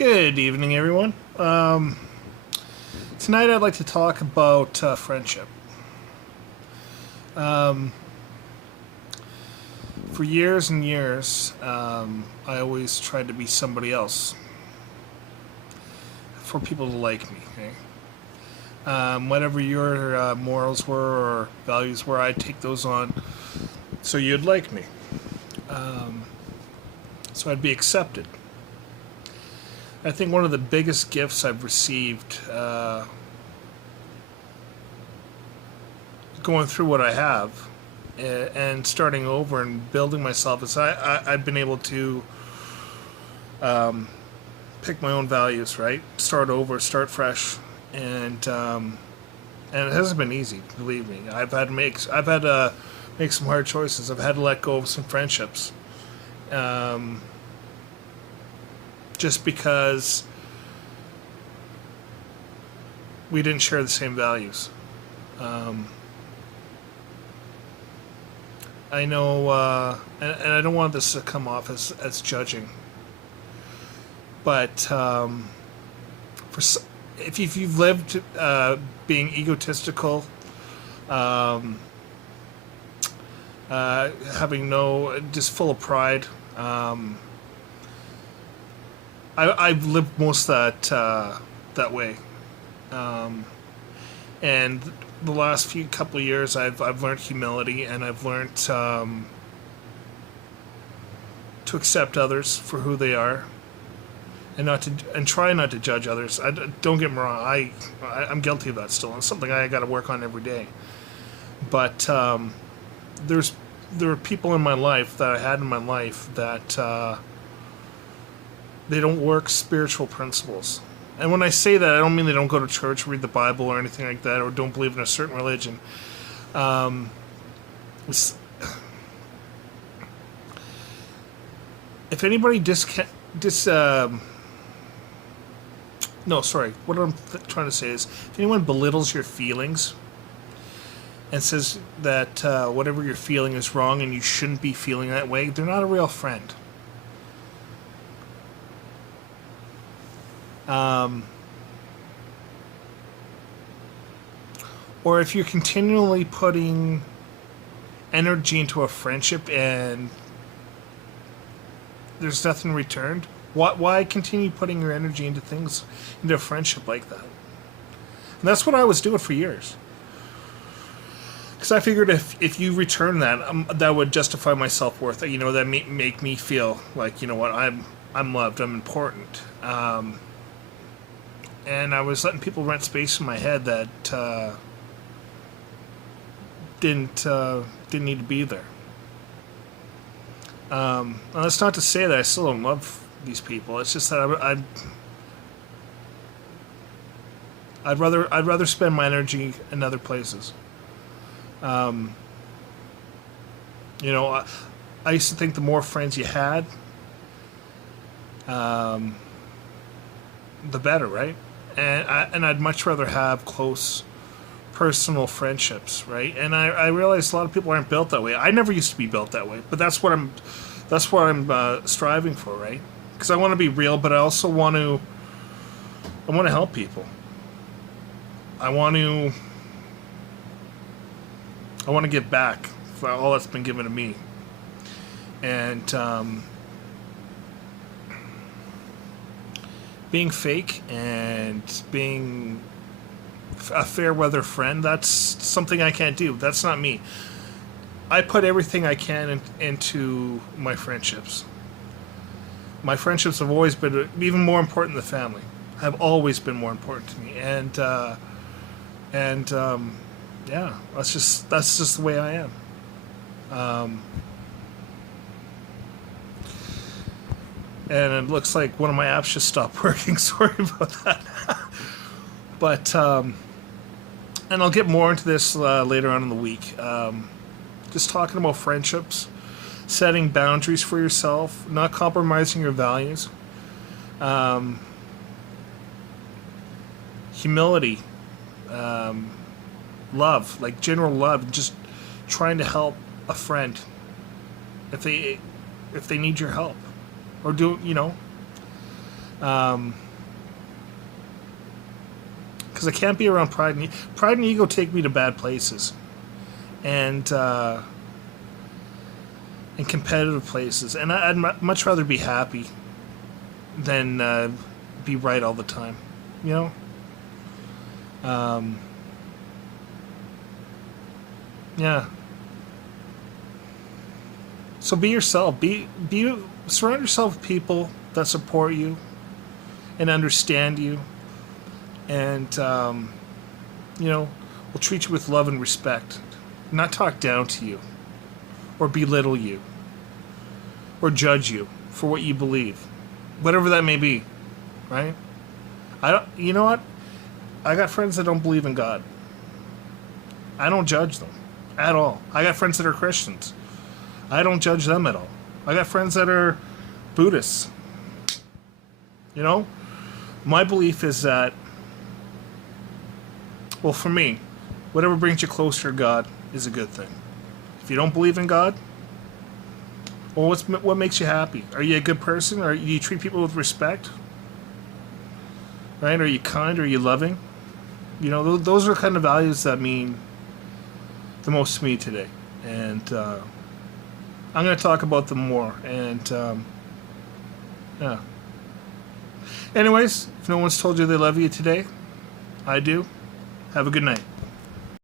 Good evening, everyone. Tonight I'd like to talk about friendship. Um, for years and years, I always tried to be somebody else for people to like me. Okay? Whatever your morals were or values were, I'd take those on so you'd like me. Um, so I'd be accepted. I think one of the biggest gifts I've received going through what I have and starting over and building myself is I've been able to pick my own values, right? Start over, start fresh, and it hasn't been easy. Believe me, I've had to make some hard choices. I've had to let go of some friendships. Just because we didn't share the same values. I know, and I don't want this to come off as judging, but if you've lived being egotistical, um, having just full of pride. I've lived most of that way, and the last few couple of years, I've learned humility, and I've learned to accept others for who they are, and try not to judge others. Don't get me wrong, I'm guilty of that still. It's something I got to work on every day. But there are people in my life that I had in my life that. They don't work spiritual principles. And when I say that, I don't mean they don't go to church, read the Bible, or anything like that, or don't believe in a certain religion. If anybody no, sorry. What I'm trying to say is, if anyone belittles your feelings and says that whatever you're feeling is wrong and you shouldn't be feeling that way, they're not a real friend. Or if you're continually putting energy into a friendship and there's nothing returned, why continue putting your energy into a friendship like that? And that's what I was doing for years. Because I figured if you return that, that would justify my self-worth. That make me feel like, what, I'm loved, I'm important. And I was letting people rent space in my head that didn't need to be there. And that's not to say that I still don't love these people. It's just that I'd rather spend my energy in other places. I used to think the more friends you had, the better, right? And I'd much rather have close personal friendships, right? And I realize a lot of people aren't built that way. I never used to be built that way, but that's what I'm striving for, right? Because I want to be real, but I also want to help people. I want to give back for all that's been given to me, and being fake and being a fair weather friend, that's something I can't do. That's not me. I put everything I can into my friendships. My friendships have always been even more important than the family. Have always been more important to me, and yeah, that's just the way I am. And it looks like one of my apps just stopped working. Sorry about that. But, and I'll get more into this later on in the week. Just talking about friendships, setting boundaries for yourself, not compromising your values, humility, love, like general love, just trying to help a friend if they need your help. Or Because I can't be around pride and ego take me to bad places, and competitive places, and I'd much rather be happy than be right all the time, you know. Yeah. So be yourself. Surround yourself with people that support you and understand you, and will treat you with love and respect, not talk down to you, or belittle you, or judge you for what you believe, whatever that may be, right? I don't. You know what? I got friends that don't believe in God. I don't judge them at all. I got friends that are Christians. I don't judge them at all. I got friends that are Buddhists. You know? My belief is that, well, for me, whatever brings you closer to God is a good thing. If you don't believe in God, well, what makes you happy? Are you a good person? Or do you treat people with respect? Right? Are you kind? Are you loving? You know, those are kind of values that mean the most to me today. And I'm going to talk about them more. And, yeah. Anyways, if no one's told you they love you today, I do. Have a good night.